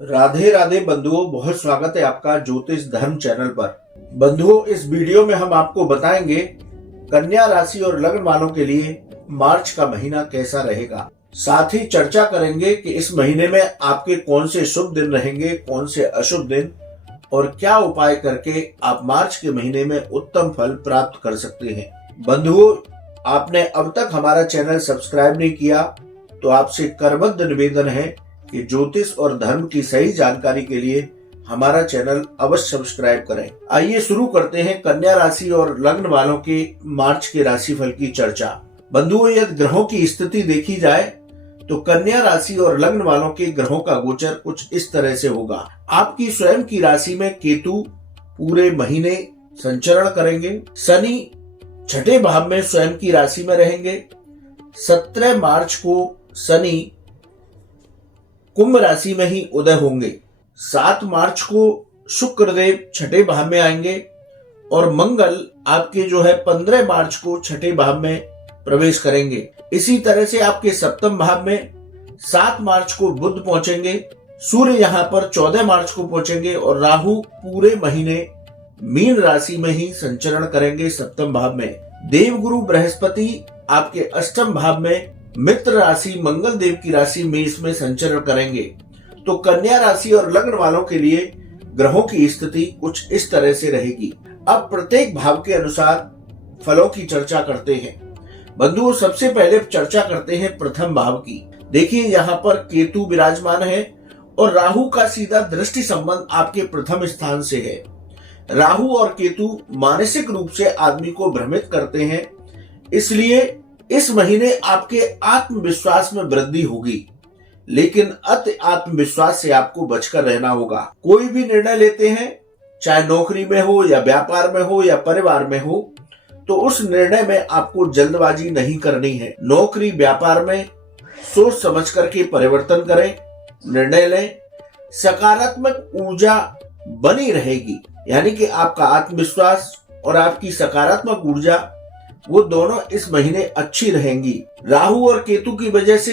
राधे राधे बंधुओं, बहुत स्वागत है आपका ज्योतिष धर्म चैनल पर। बंधुओं, इस वीडियो में हम आपको बताएंगे कन्या राशि और लग्न वालों के लिए मार्च का महीना कैसा रहेगा। साथ ही चर्चा करेंगे कि इस महीने में आपके कौन से शुभ दिन रहेंगे, कौन से अशुभ दिन, और क्या उपाय करके आप मार्च के महीने में उत्तम फल प्राप्त कर सकते हैं। बंधुओं, आपने अब तक हमारा चैनल सब्सक्राइब नहीं किया तो आपसे करबद्ध निवेदन है कि ज्योतिष और धर्म की सही जानकारी के लिए हमारा चैनल अवश्य सब्सक्राइब करें। आइए शुरू करते हैं कन्या राशि और लग्न वालों के मार्च के राशिफल की चर्चा। बंधुओं, यदि ग्रहों की स्थिति देखी जाए तो कन्या राशि और लग्न वालों के ग्रहों का गोचर कुछ इस तरह से होगा। आपकी स्वयं की राशि में केतु पूरे महीने संचरण करेंगे। शनि छठे भाव में स्वयं की राशि में रहेंगे। 17 मार्च को शनि कुंभ राशि में ही उदय होंगे। 7 मार्च को शुक्रदेव छठे भाव में आएंगे और मंगल आपके 15 मार्च को छठे भाव में प्रवेश करेंगे। इसी तरह से आपके सप्तम भाव में 7 मार्च को बुध पहुंचेंगे। सूर्य यहाँ पर 14 मार्च को पहुंचेंगे और राहु पूरे महीने मीन राशि में ही संचरण करेंगे सप्तम भाव में। देवगुरु बृहस्पति आपके अष्टम भाव में मित्र राशि मंगल देव की राशि मेष में संचरण करेंगे। तो कन्या राशि और लग्न वालों के लिए ग्रहों की स्थिति कुछ इस तरह से रहेगी। अब प्रत्येक भाव के अनुसार फलों की चर्चा करते हैं। बंधुओं, सबसे पहले चर्चा करते हैं प्रथम भाव की। देखिए, यहाँ पर केतु विराजमान है और राहु का सीधा दृष्टि संबंध आपके प्रथम स्थान से है। राहु और केतु मानसिक रूप से आदमी को भ्रमित करते हैं, इसलिए इस महीने आपके आत्मविश्वास में वृद्धि होगी, लेकिन अति आत्मविश्वास से आपको बचकर रहना होगा। कोई भी निर्णय लेते हैं, चाहे नौकरी में हो या व्यापार में हो या परिवार में हो, तो उस निर्णय में आपको जल्दबाजी नहीं करनी है। नौकरी व्यापार में सोच समझ करके परिवर्तन करें, निर्णय लें। सकारात्मक ऊर्जा बनी रहेगी, यानी कि आपका आत्मविश्वास और आपकी सकारात्मक ऊर्जा वो दोनों इस महीने अच्छी रहेंगी। राहु और केतु की वजह से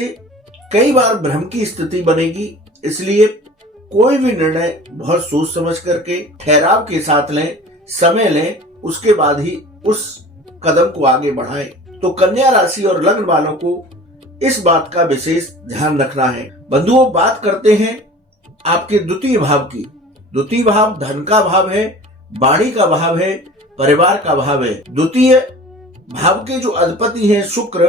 कई बार भ्रम की स्थिति बनेगी, इसलिए कोई भी निर्णय बहुत सोच समझ करके ठहराव के साथ लें, समय लें, उसके बाद ही उस कदम को आगे बढ़ाएं। तो कन्या राशि और लग्न वालों को इस बात का विशेष ध्यान रखना है। बंधुओं, बात करते हैं आपके द्वितीय भाव की। द्वितीय भाव धन का भाव है, वाणी का भाव है, परिवार का भाव है। द्वितीय भाव के जो अधिपति हैं शुक्र,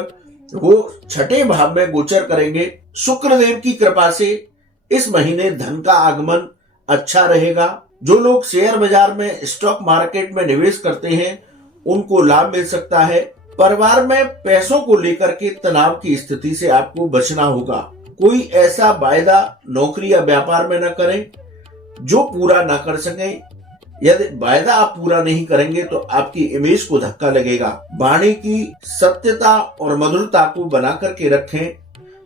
वो छठे भाव में गोचर करेंगे। शुक्रदेव की कृपा से इस महीने धन का आगमन अच्छा रहेगा। जो लोग शेयर बाजार में, स्टॉक मार्केट में निवेश करते हैं, उनको लाभ मिल सकता है। परिवार में पैसों को लेकर के तनाव की स्थिति से आपको बचना होगा। कोई ऐसा वायदा नौकरी या व्यापार में न करें जो पूरा ना कर सकें। यदि वायदा आप पूरा नहीं करेंगे तो आपकी इमेज को धक्का लगेगा। वाणी की सत्यता और मधुरता को बना करके रखें।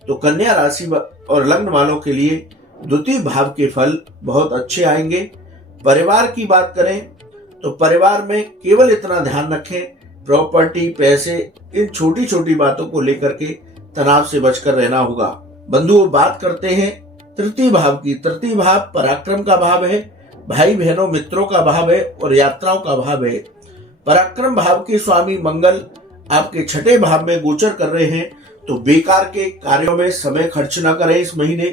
तो कन्या राशि और लग्न वालों के लिए द्वितीय भाव के फल बहुत अच्छे आएंगे। परिवार की बात करें तो परिवार में केवल इतना ध्यान रखें, प्रॉपर्टी, पैसे, इन छोटी छोटी बातों को लेकर के तनाव से बचकर रहना होगा। बंधुओं, बात करते हैं तृतीय भाव की। तृतीय भाव पराक्रम का भाव है, भाई बहनों मित्रों का भाव है और यात्राओं का भाव है। पराक्रम भाव के स्वामी मंगल आपके छठे भाव में गोचर कर रहे हैं, तो बेकार के कार्यों में समय खर्च न करें। इस महीने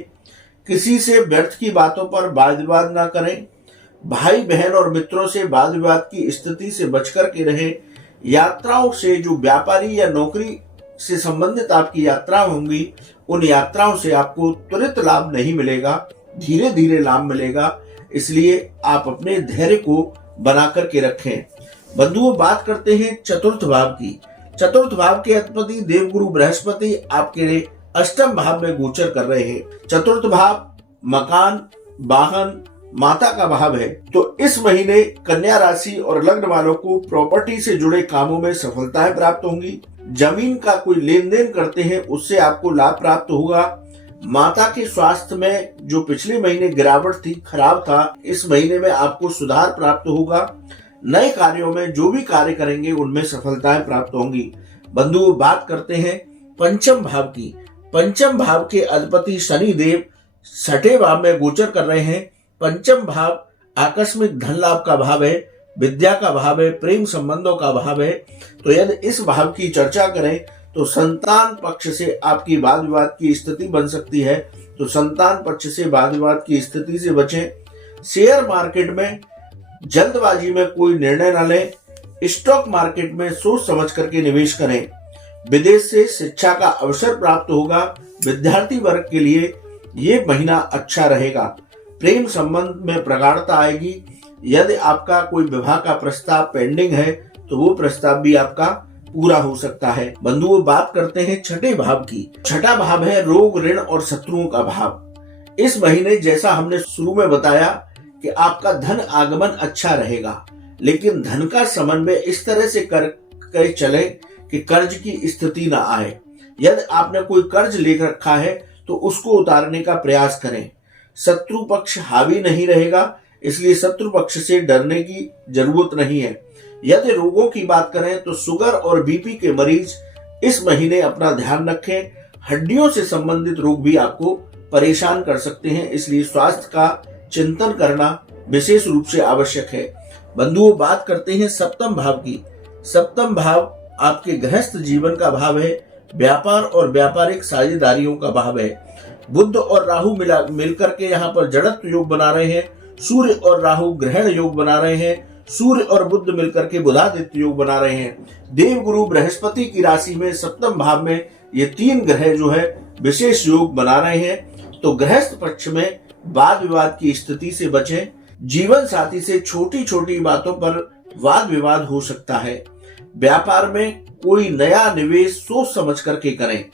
किसी से व्यर्थ की बातों पर वाद विवाद न करें। भाई बहन और मित्रों से वाद विवाद की स्थिति से बचकर के रहें। यात्राओं से, जो व्यापारी या नौकरी से संबंधित आपकी यात्राएं होंगी, उन यात्राओं से आपको तुरंत लाभ नहीं मिलेगा, धीरे धीरे लाभ मिलेगा, इसलिए आप अपने धैर्य को बना करके रखें। बंधुओं, बात करते हैं चतुर्थ भाव की। चतुर्थ भाव के अधिपति देवगुरु बृहस्पति आपके अष्टम भाव में गोचर कर रहे हैं। चतुर्थ भाव मकान, वाहन, माता का भाव है। तो इस महीने कन्या राशि और लग्न वालों को प्रॉपर्टी से जुड़े कामों में सफलताएं प्राप्त होंगी। जमीन का कोई लेन देन करते हैं, उससे आपको लाभ प्राप्त होगा। माता के स्वास्थ्य में जो पिछले महीने गिरावट थी, खराब था, इस महीने में आपको सुधार प्राप्त होगा। नए कार्यों में जो भी कार्य करेंगे उनमें सफलताएं प्राप्त होंगी। बंधुओं, बात करते हैं पंचम भाव की। पंचम भाव के अधिपति शनि देव छठे भाव में गोचर कर रहे हैं। पंचम भाव आकस्मिक धन लाभ का भाव है, विद्या का भाव है, प्रेम संबंधों का भाव है। तो यदि इस भाव की चर्चा करें तो संतान पक्ष से आपकी वाद विवाद की स्थिति बन सकती है, तो संतान पक्ष से वाद विवाद की स्थिति से बचें। शेयर मार्केट में जल्दबाजी में कोई निर्णय न लें। स्टॉक मार्केट में सोच समझ करके निवेश करें। विदेश से शिक्षा का अवसर प्राप्त होगा। विद्यार्थी वर्ग के लिए ये महीना अच्छा रहेगा। प्रेम संबंध में प्रगाढ़ता आएगी। यदि आपका कोई विवाह का प्रस्ताव पेंडिंग है तो वो प्रस्ताव भी आपका पूरा हो सकता है। बंधुओं, बात करते हैं छठे भाव की। छठा भाव है रोग, ऋण और शत्रुओं का भाव। इस महीने जैसा हमने शुरू में बताया कि आपका धन आगमन अच्छा रहेगा, लेकिन धन का समन्वय इस तरह से कर चले कि कर्ज की स्थिति न आए। यदि आपने कोई कर्ज ले रखा है तो उसको उतारने का प्रयास करें। शत्रु पक्ष हावी नहीं रहेगा, इसलिए शत्रु पक्ष से डरने की जरूरत नहीं है। यदि रोगों की बात करें तो शुगर और बीपी के मरीज इस महीने अपना ध्यान रखें। हड्डियों से संबंधित रोग भी आपको परेशान कर सकते हैं, इसलिए स्वास्थ्य का चिंतन करना विशेष रूप से आवश्यक है। बंधुओं, बात करते हैं सप्तम भाव की। सप्तम भाव आपके गृहस्थ जीवन का भाव है। व्यापार और व्यापारिक साझेदारियों का भाव है। बुध और राहु मिलकर के यहाँ पर जड़त्व योग बना रहे हैं। सूर्य और राहु ग्रहण योग बना रहे हैं। सूर्य और बुध मिलकर के बुधादित्य योग बना रहे हैं। देव गुरु बृहस्पति की राशि में सप्तम भाव में ये तीन ग्रह जो है विशेष योग बना रहे हैं। तो गृहस्थ पक्ष में वाद विवाद की स्थिति से बचें। जीवन साथी से छोटी छोटी बातों पर वाद विवाद हो सकता है। व्यापार में कोई नया निवेश सोच समझ करके करें,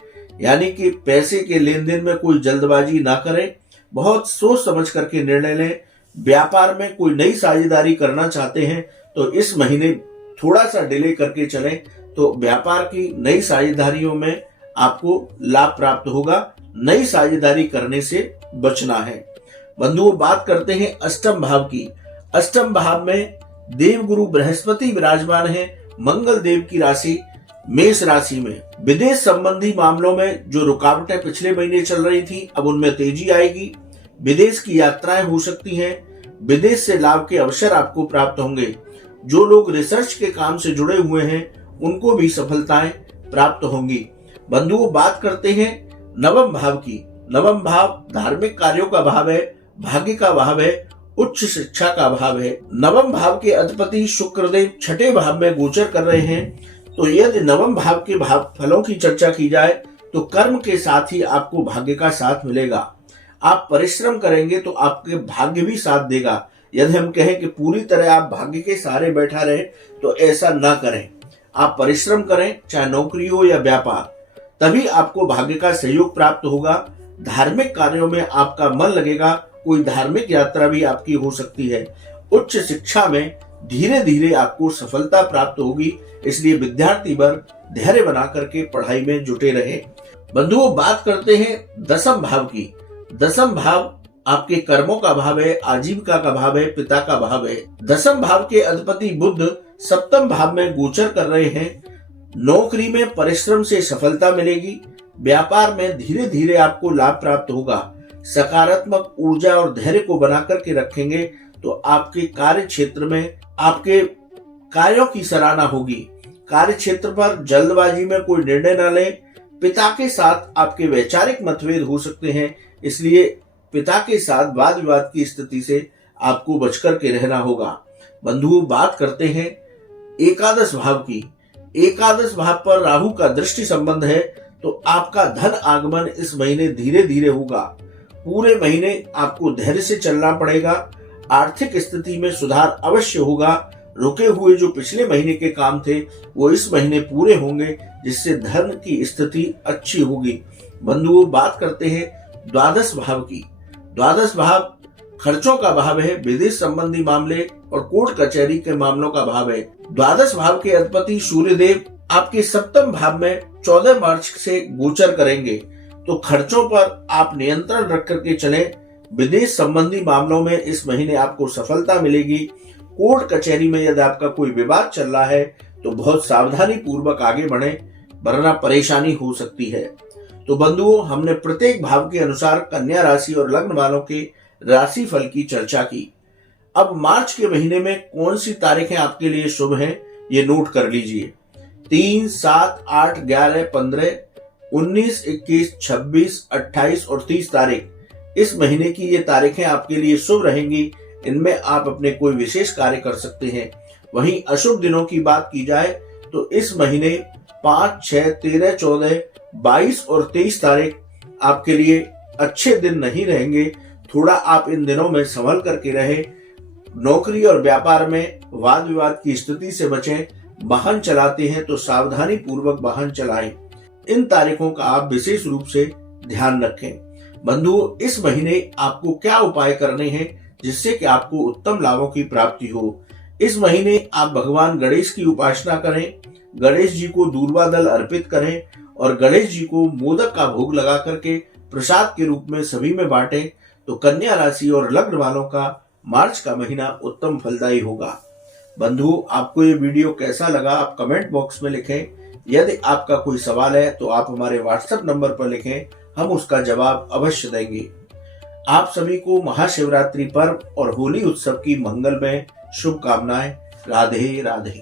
यानी कि पैसे के लेन देन में कोई जल्दबाजी ना करें, बहुत सोच समझ करके निर्णय लें। व्यापार में कोई नई साझेदारी करना चाहते हैं तो इस महीने थोड़ा सा डिले करके चलें, तो व्यापार की नई साझेदारियों में आपको लाभ प्राप्त होगा। नई साझेदारी करने से बचना है। बंधुओं, बात करते हैं अष्टम भाव की। अष्टम भाव में देव गुरु बृहस्पति विराजमान है। मंगल देव की राशि मेष राशि में। विदेश संबंधी मामलों में जो रुकावटें पिछले महीने चल रही थी, अब उनमें तेजी आएगी। विदेश की यात्राएं हो सकती हैं। विदेश से लाभ के अवसर आपको प्राप्त होंगे। जो लोग रिसर्च के काम से जुड़े हुए हैं उनको भी सफलताएं प्राप्त होंगी। बंधुओं, बात करते हैं नवम भाव की। नवम भाव धार्मिक कार्यों का भाव है, भाग्य का भाव है, उच्च शिक्षा का भाव है। नवम भाव के अधिपति शुक्रदेव छठे भाव में गोचर कर रहे हैं। तो यदि नवम भाव के भाव फलों की चर्चा की जाए तो कर्म के साथ ही आपको भाग्य का साथ मिलेगा। आप परिश्रम करेंगे तो आपके भाग्य भी साथ देगा। यदि हम कहें कि पूरी तरह आप भाग्य के सहारे बैठा रहे तो ऐसा ना करें। आप परिश्रम करें, चाहे नौकरी हो या व्यापार, तभी आपको भाग्य का सहयोग प्राप्त होगा। धार्मिक कार्यों में आपका मन लगेगा। कोई धार्मिक यात्रा भी आपकी हो सकती है। उच्च शिक्षा में धीरे धीरे आपको सफलता प्राप्त होगी, इसलिए विद्यार्थी वर्ग धैर्य बना करके पढ़ाई में जुटे रहे। बंधुओं, बात करते हैं दसम भाव की। दसम भाव आपके कर्मों का भाव है, आजीविका का भाव है, पिता का भाव है। दसम भाव के अधिपति बुध सप्तम भाव में गोचर कर रहे हैं। नौकरी में परिश्रम से सफलता मिलेगी। व्यापार में धीरे धीरे आपको लाभ प्राप्त होगा। सकारात्मक ऊर्जा और धैर्य को बनाकर के रखेंगे तो आपके कार्य क्षेत्र में आपके कार्यों की सराहना होगी। कार्य क्षेत्र पर जल्दबाजी में कोई निर्णय न लें। पिता के साथ आपके वैचारिक मतभेद हो सकते हैं, इसलिए पिता के साथ वाद विवाद की स्थिति से आपको बचकर के रहना होगा। बंधुओं, बात करते हैं एकादश भाव की। एकादश भाव पर राहु का दृष्टि संबंध है, तो आपका धन आगमन इस महीने धीरे धीरे होगा। पूरे महीने आपको धैर्य से चलना पड़ेगा। आर्थिक स्थिति में सुधार अवश्य होगा। रुके हुए जो पिछले महीने के काम थे वो इस महीने पूरे होंगे, जिससे धन की स्थिति अच्छी होगी। बंधुओं, बात करते हैं द्वादश भाव की। द्वादश भाव खर्चों का भाव है, विदेश संबंधी मामले और कोर्ट कचहरी के मामलों का भाव है। द्वादश भाव के अधिपति सूर्यदेव आपके सप्तम भाव में 14 मार्च से गोचर करेंगे, तो खर्चों पर आप नियंत्रण रख करके चलें। विदेश संबंधी मामलों में इस महीने आपको सफलता मिलेगी। कोर्ट कचहरी में यदि आपका कोई विवाद चल रहा है तो बहुत सावधानी पूर्वक आगे बढ़ें, वरना परेशानी हो सकती है। तो बंधुओं, हमने प्रत्येक भाव के अनुसार कन्या राशि और लग्न वालों के राशि फल की चर्चा की। अब मार्च के महीने में कौन सी तारीखें आपके लिए शुभ हैं, ये नोट कर लीजिए। 3, 7, 8, 11, 15, 19, 21, 26, 28 और 30 तारीख, इस महीने की ये तारीखें आपके लिए शुभ रहेंगी। इनमें आप अपने कोई विशेष कार्य कर सकते हैं। वहीं अशुभ दिनों की बात की जाए तो इस महीने 5, 6, 13, 14, 22 और 23 तारीख आपके लिए अच्छे दिन नहीं रहेंगे। थोड़ा आप इन दिनों में संभल करके रहें। नौकरी और व्यापार में वाद विवाद की स्थिति से बचें। वाहन चलाते हैं तो सावधानी पूर्वक वाहन चलाएं। इन तारीखों का आप विशेष रूप से ध्यान रखें। बंधुओं, इस महीने आपको क्या उपाय करने हैं जिससे कि आपको उत्तम लाभों की प्राप्ति हो। इस महीने आप भगवान गणेश की उपासना करें, गणेश जी को दूर्वा दल अर्पित करें और गणेश जी को मोदक का भोग लगा करके प्रसाद के रूप में सभी में बांटें। तो कन्या राशि और लग्न वालों का मार्च का महीना उत्तम फलदायी होगा। बंधुओं, आपको ये वीडियो कैसा लगा आप कमेंट बॉक्स में लिखें। यदि आपका कोई सवाल है तो आप हमारे व्हाट्सएप नंबर पर लिखें, हम उसका जवाब अवश्य देंगे। आप सभी को महाशिवरात्रि पर्व और होली उत्सव की मंगलमय शुभकामनाएं। राधे राधे।